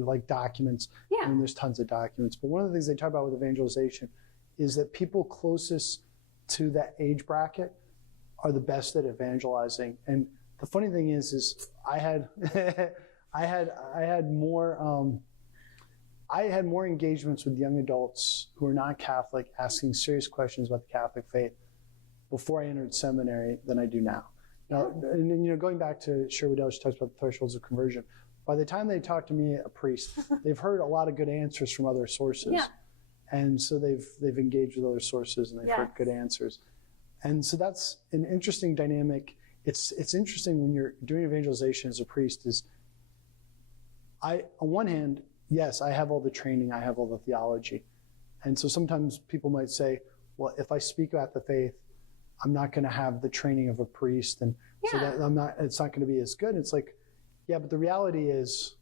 like documents. Yeah. And there's tons of documents. But one of the things they talk about with evangelization is that people closest to that age bracket are the best at evangelizing. And the funny thing is I had I had more engagements with young adults who are not Catholic, asking serious questions about the Catholic faith before I entered seminary than I do now. Now, and going back to Sherwood Ellis talks about the thresholds of conversion. By the time they talk to me, a priest, they've heard a lot of good answers from other sources. Yeah. And so they've engaged with other sources and they've heard good answers. And so that's an interesting dynamic. It's interesting when you're doing evangelization as a priest on one hand, yes, I have all the training, I have all the theology. And so sometimes people might say, well, if I speak about the faith, I'm not going to have the training of a priest. And so that it's not going to be as good. It's like, yeah, but the reality is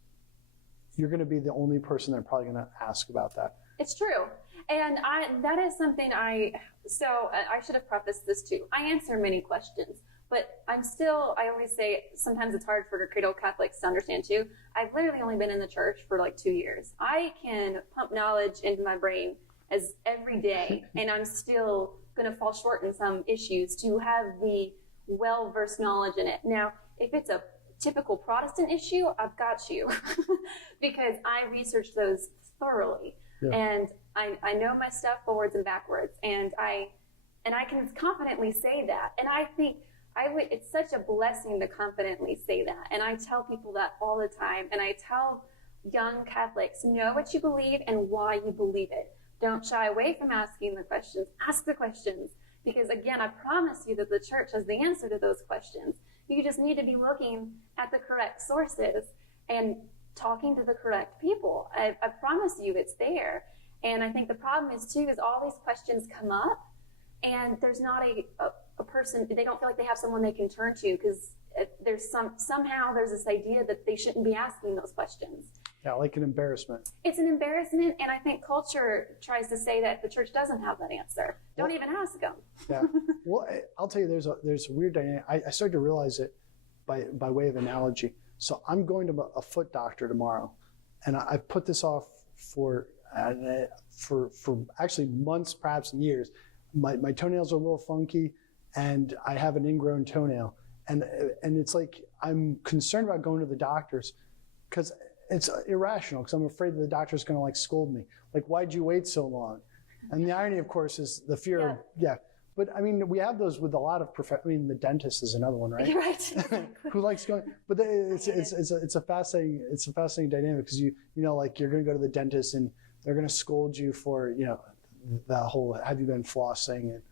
you're going to be the only person they're probably going to ask about that. It's true. And that is something I should have prefaced this too. I answer many questions, but I always say sometimes it's hard for cradle Catholics to understand too. I've literally only been in the church for like 2 years. I can pump knowledge into my brain as every day, and I'm still going to fall short in some issues to have the well-versed knowledge in it. Now, if it's a typical Protestant issue, I've got you because I researched those thoroughly. Yeah. And I know my stuff forwards and backwards, and I can confidently say that. And I think it's such a blessing to confidently say that. And I tell people that all the time. And I tell young Catholics, know what you believe and why you believe it. Don't shy away from asking the questions. Ask the questions. Because again, I promise you that the church has the answer to those questions. You just need to be looking at the correct sources and talking to the correct people. I promise you it's there. And I think the problem is too, is all these questions come up and there's not a person, they don't feel like they have someone they can turn to because somehow there's this idea that they shouldn't be asking those questions. Yeah, like an embarrassment. It's an embarrassment, and I think culture tries to say that the church doesn't have that answer. Don't even ask them. Yeah. Well, I'll tell you, there's a weird dynamic. I started to realize it by way of analogy. So I'm going to a foot doctor tomorrow, and I put this off for actually months, perhaps years. My toenails are a little funky, and I have an ingrown toenail, and it's like I'm concerned about going to the doctors because it's irrational, because I'm afraid that the doctor's going to like scold me. Like, why'd you wait so long? And the irony, of course, is the fear of, But I mean, we have those with a lot of the dentist is another one, right? You're right. Who likes going, but it's a fascinating dynamic because like you're going to go to the dentist and they're going to scold you for, the whole, have you been flossing? And